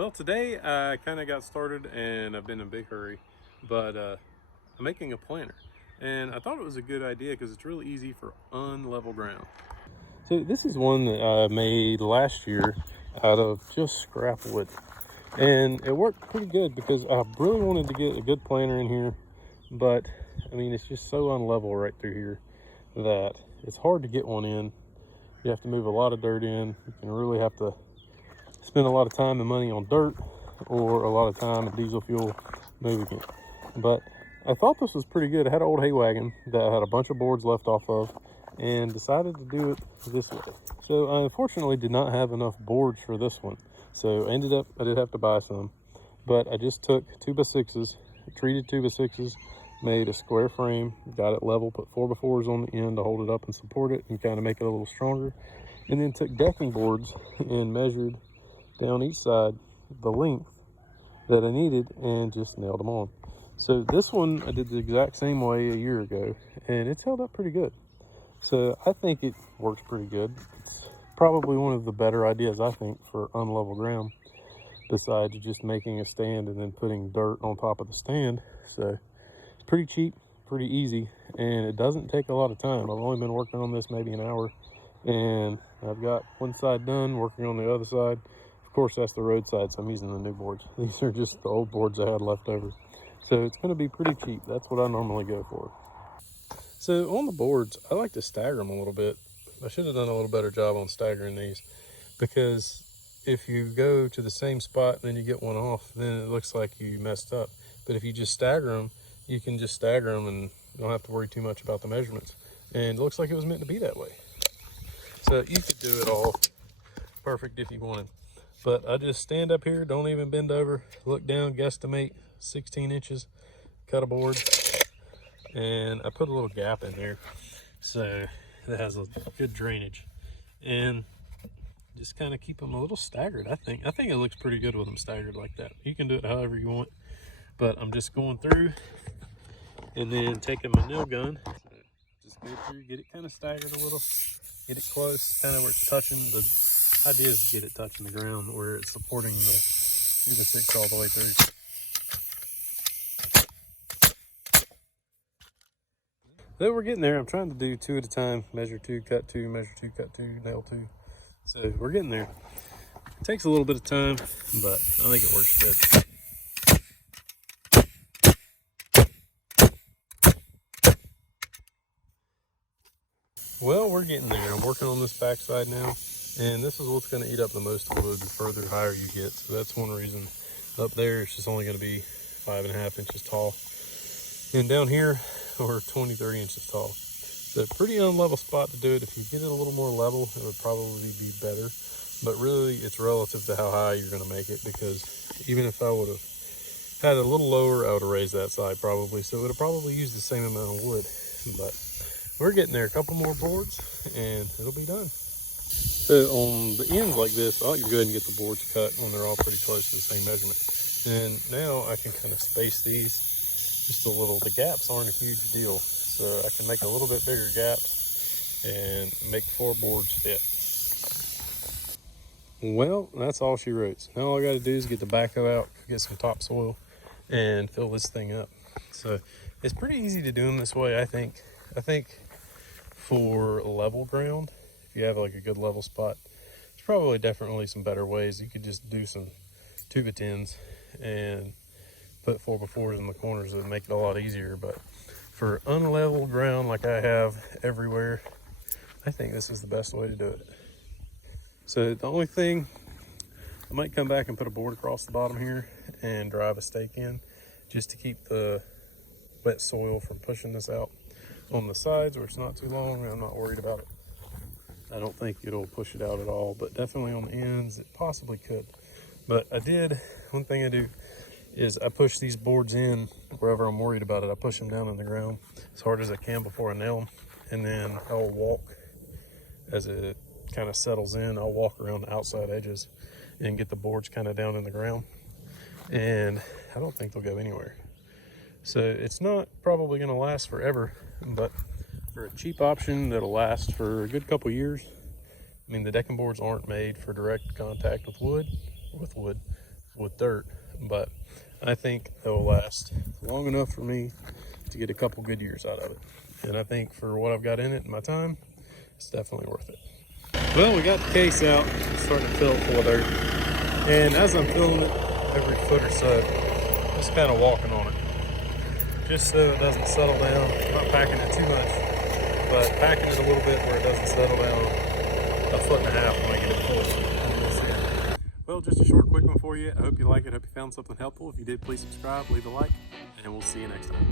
Well, today I kind of got started and I've been in a big hurry, but I'm making a planter. And I thought it was a good idea because it's really easy for unlevel ground. So this is one that I made last year out of just scrap wood. And it worked pretty good because I really wanted to get a good planter in here. But I mean, it's just so unlevel right through here that it's hard to get one in. You have to move a lot of dirt in. You can really have to spend a lot of time and money on dirt or a lot of time and diesel fuel moving it. But I thought this was pretty good. I had an old hay wagon that I had a bunch of boards left off of and decided to do it this way. So I unfortunately did not have enough boards for this one. So I did have to buy some, but I just took 2x6s, treated 2x6s, made a square frame, got it level, put 4x4s on the end to hold it up and support it and kind of make it a little stronger. And then took decking boards and measured down each side the length that I needed and just nailed them on. So this one I did the exact same way a year ago and it's held up pretty good. So I think it works pretty good. It's probably one of the better ideas, I think, for unlevel ground, besides just making a stand and then putting dirt on top of the stand. So it's pretty cheap, pretty easy, and it doesn't take a lot of time. I've only been working on this maybe an hour, and I've got one side done, working on the other side. Of course, that's the roadside, so I'm using the new boards. These are just the old boards I had left over. So it's going to be pretty cheap. That's what I normally go for. So on the boards, I like to stagger them a little bit. I should have done a little better job on staggering these, because if you go to the same spot and then you get one off, then it looks like you messed up. But if you just stagger them, you can just stagger them and you don't have to worry too much about the measurements. And it looks like it was meant to be that way. So you could do it all perfect if you wanted. But I just stand up here, don't even bend over, look down, guesstimate 16 inches, cut a board, and I put a little gap in there so it has a good drainage, and just kind of keep them a little staggered. I think it looks pretty good with them staggered like that. You can do it however you want, but I'm just going through and then taking my nail gun, so just go through, get it kind of staggered a little, get it close, kind of where it's touching. The idea is to get it touching the ground where it's supporting the 2x6 all the way through. So we're getting there. I'm trying to do 2 at a time, measure 2, cut 2, measure 2, cut 2, nail 2. So we're getting there. It takes a little bit of time, but I think it works good. Well, we're getting there. I'm working on this backside now, and this is what's going to eat up the most of the wood the further higher you get. So that's one reason. Up there, it's just only going to be 5.5 inches tall. And down here, or 20, 30 inches tall. So pretty unlevel spot to do it. If you get it a little more level, it would probably be better. But really, it's relative to how high you're going to make it, because even if I would have had it a little lower, I would have raised that side probably. So it would have probably used the same amount of wood. But we're getting there. A couple more boards, and it'll be done. So on the ends like this, I like to go ahead and get the boards cut when they're all pretty close to the same measurement. And now I can kind of space these just a little. The gaps aren't a huge deal, so I can make a little bit bigger gaps and make 4 boards fit. Well, that's all she wrote. Now all I got to do is get the backhoe out, get some topsoil, and fill this thing up. So it's pretty easy to do them this way, I think. I think for level ground, if you have like a good level spot, there's probably definitely some better ways. You could just do some 2x10s and put 4x4s in the corners. It would make it a lot easier. But for unlevel ground like I have everywhere, I think this is the best way to do it. So the only thing, I might come back and put a board across the bottom here and drive a stake in, just to keep the wet soil from pushing this out. On the sides where it's not too long, I'm not worried about it. I don't think it'll push it out at all, but definitely on the ends it possibly could. But one thing I do is I push these boards in wherever I'm worried about it. I push them down in the ground as hard as I can before I nail them, and then I'll walk as it kind of settles in. I'll walk around the outside edges and get the boards kind of down in the ground, and I don't think they'll go anywhere. So it's not probably going to last forever, but for a cheap option that'll last for a good couple years. I mean, the decking boards aren't made for direct contact with with dirt, but I think they'll last long enough for me to get a couple good years out of it. And I think for what I've got in it in my time, it's definitely worth it. Well, we got the case out. It's starting to fill it full of dirt. And as I'm filling it every foot or so, just kind of walking on it, just so it doesn't settle down. I'm not packing it too much, but packing it a little bit where it doesn't settle down. A foot and a half when I get it full. Well, just a short, quick one for you. I hope you like it. I hope you found something helpful. If you did, please subscribe, leave a like, and we'll see you next time.